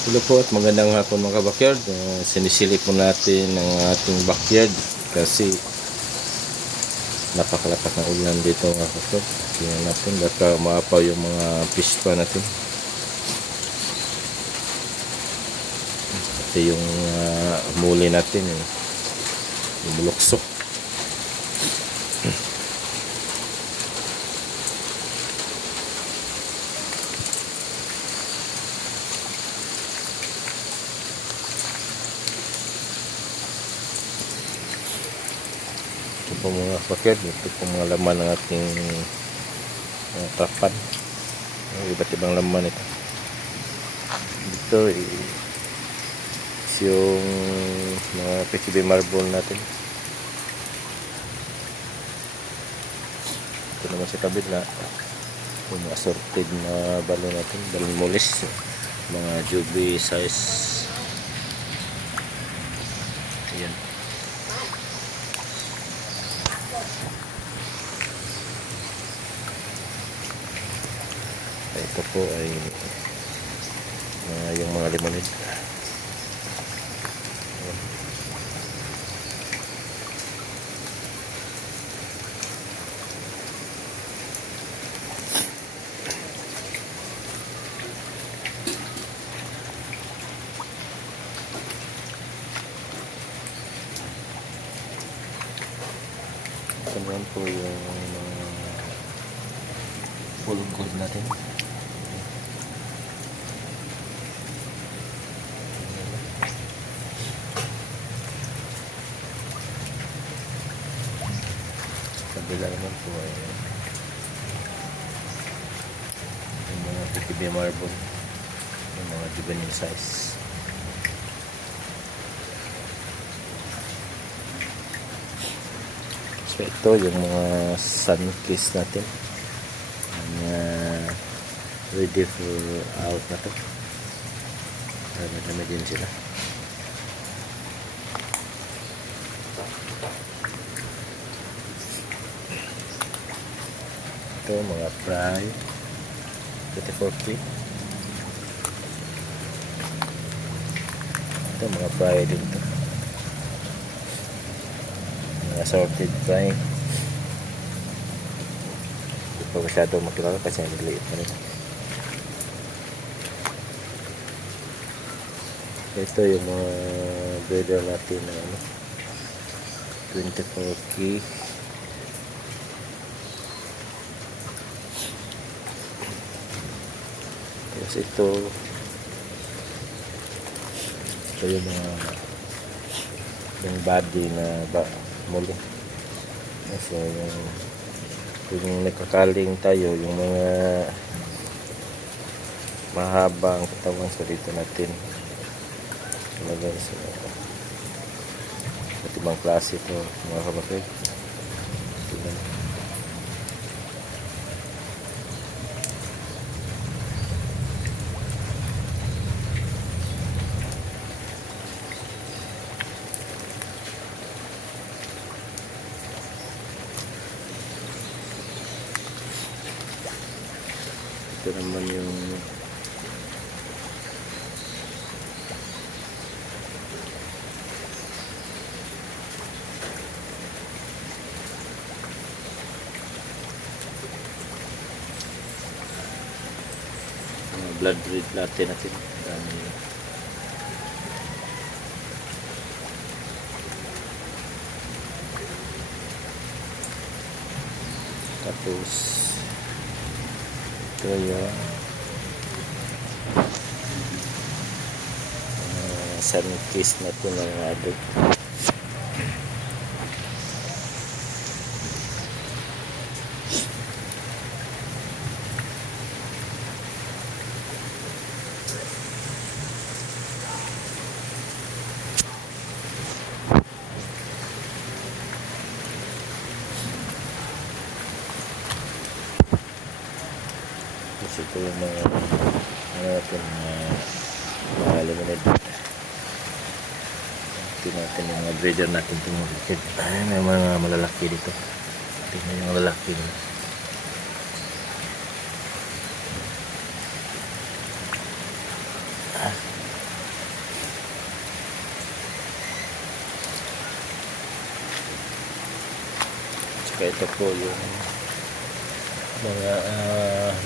Hello po at magandang hapon mga backyard. Sinisilip po natin ang ating backyard kasi napakalakas ng ulan dito mga backyard. Tingnan natin baka maapaw yung mga pispa natin. Pati yung muli natin yung buluksok. Ito po mga backyard, ito po mga laman ng ating trapan. Iba't ibang laman ito. Dito yung mga PCB marble natin. Ito naman sa kabila yung assorted na balon natin, balon mulis, mga jubi size. Ayan. Ito po ay yung mga limonid. Ito naman po yung full gold natin. Kabila naman po ay yung mga PCB marble, yung mga juvenile size. So ito yung mga sun kiss natin, ready for out na to. Dami din sila. Ito mga fry 24K. Ito mga fry din to, mga assorted fry. Hindi pa masyado makilala kasi nagliit na rin. Ito yung mga breeder natin na 24K. Tapos ito yung mga yung body na muli. So yung nakakaling tayo, yung mga mahabang katawan sa dito natin. Talaga sa ibang klase ito mga kabakid. Ito naman yung blood red natin. Dami. Tapos ito yung sun kiss na ito ng adult. Ito yung mga limonid. Tingnan natin yung mga breeder natin. May mga malalaki dito. Tingnan yung malalaki nila. Kaya ito po yung mga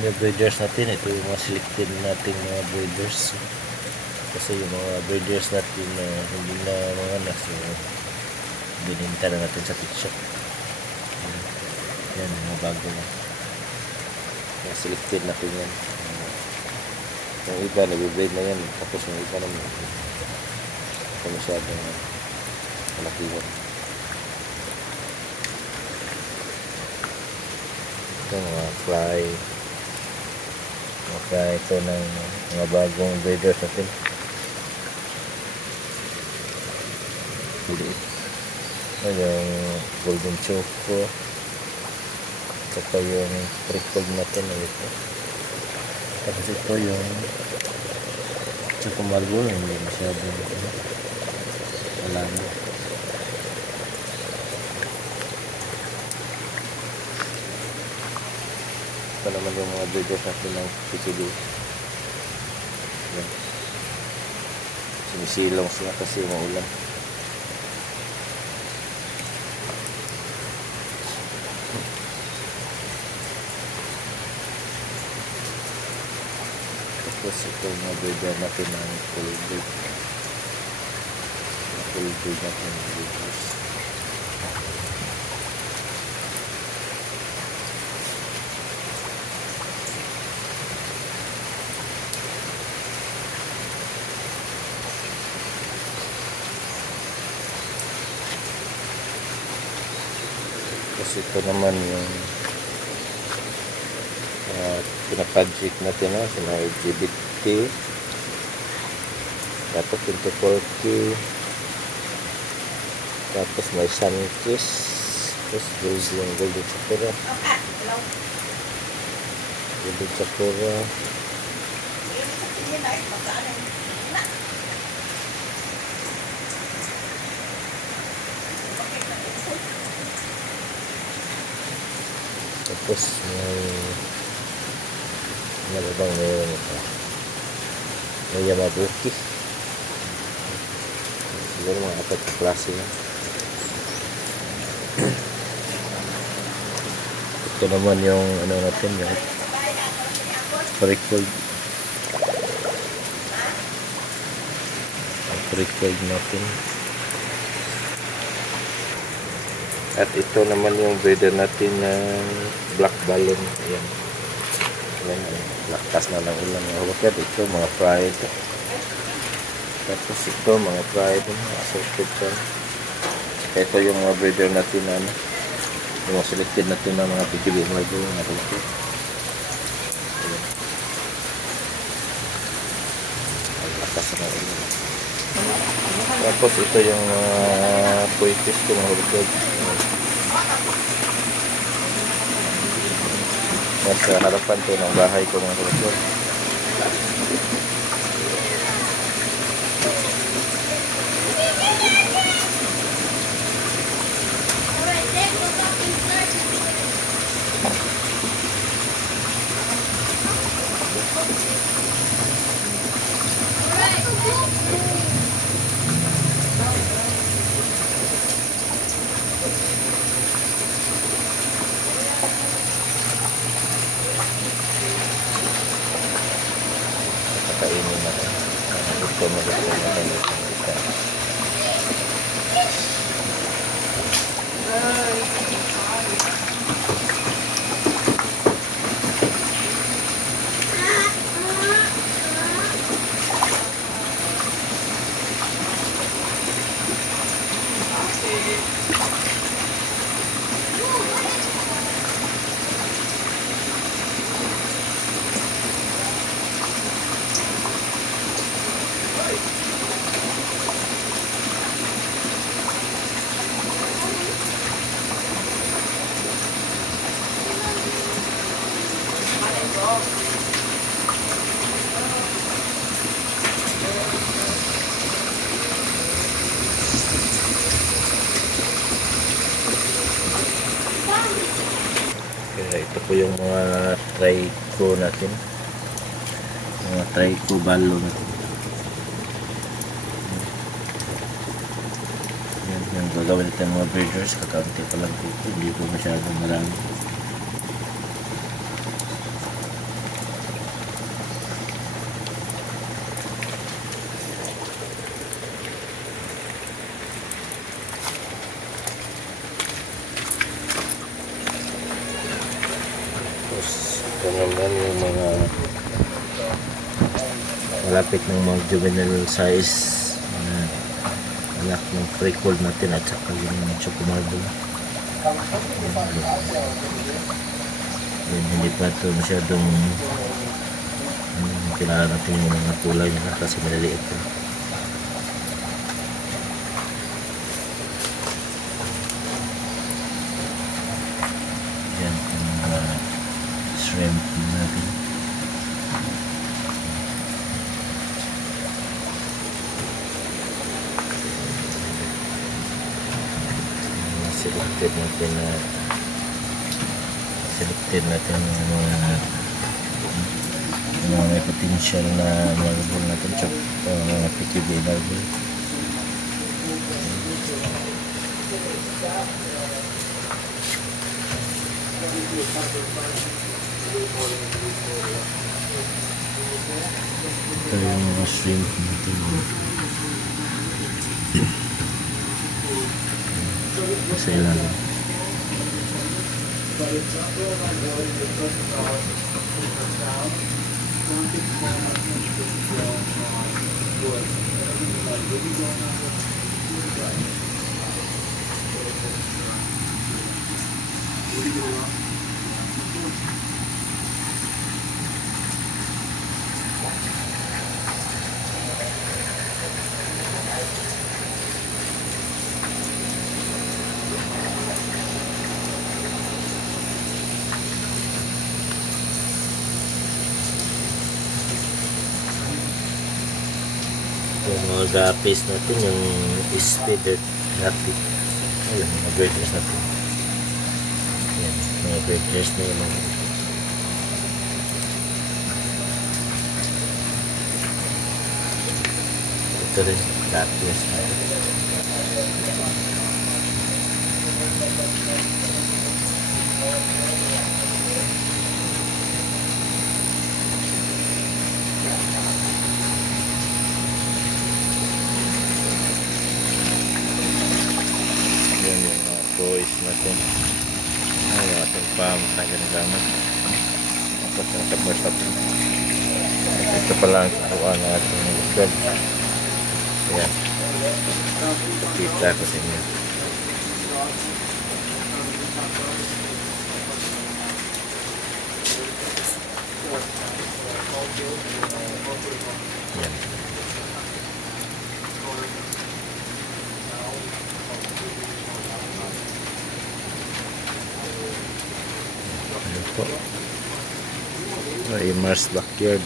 new breeders natin. Ito yung mga selected nating mga breeders. Kasi yung mga breeders natin hindi na mga anak, so bininta na natin sa pet shop. Yan, mga bago na. Mga selected natin yan. Yung iba nag-breed na yan, tapos yung iba naman ito masyadong malakihan. Ito mga fly ito ng mga bagong breeders natin. Yung golden choco, ito yung trickle natin ito. Tapos ito yung choco marble, hindi masyadong alam. Ito naman yung mga breeders natin ng PCD. Sinisilong sila kasi maulan. Tapos ito yung mga breeder natin ng full breed. Full breed natin ng breeders. Tapos ito naman yung pinapadjik natin na LGBT, tapos 24K, tapos may sunkiss, tapos yung golden sakura, tapos may bang meron ito, may Yamabuki, siguro mga apat na klase na. Ito naman yung ano natin, yung pre-cold natin. At ito naman yung breeder natin ng black balloon. Ayan. Ayan, lakas na ng ulan ng hawakad. Ito mga fried. Tapos ito mga fried, mga assorted pa. Ito yung mga breeder natin na yung mga selected natin ng mga PTB mga ito yung hawakad. Ayan. Ang lakas na ng ulan. Tapos ito yung poitis ko mga hawakad. Nasa harapan to ng bahay ko mga kapatid. Kainin natin. Gusto natin ito. Kaya ito po yung mga trico natin. Mga trico balo natin. Yan. Yung gagawin natin mga breeders, kakaunti pa lang po, hindi po masyadong marami. Tapos ito naman yung mga malapit ng mga juvenile size na anak ng freckle natin at saka yung choco marble. Yan, hindi pa ito masyadong kilala natin yung mga kulay nila kasi maliliit ito. Yan yung mga shrimp natin. Selected natin yung mga may potential na marble natin mga PQB marble. Ito yung mga shrimp natin. Sa ilalim. Yung mga gapis natin, yung speeder natin. Ayun, mga breeders natin. Yan, mga breeders na yun. Ito rin, gapis natin. Toys natin. Ay, yung ating pump na ginagamit. Tapos ang sabay natin. Ito pala ang kukuha na ating iskod. Ayan. Kita ko sa inyo. Ayan. Po. Mars backyard.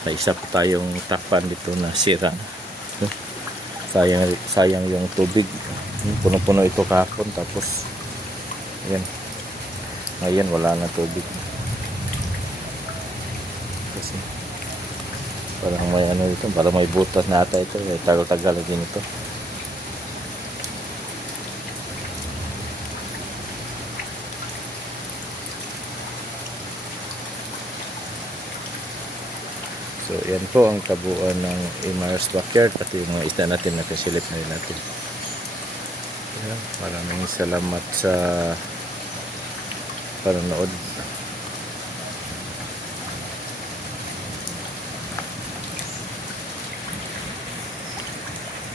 May isa pa tayong takpan dito na sira. Sayang yung tubig. Puno-puno ito kahapon tapos ayan. Ngayon wala na tubig. Kasi parang may ano dito, parang may butas na ata ito. Tagal-tagal din ito. So, yan po ang kabuuan ng Mars backyard at yung mga isda natin na kasilip na rin natin. Maraming salamat sa panonood.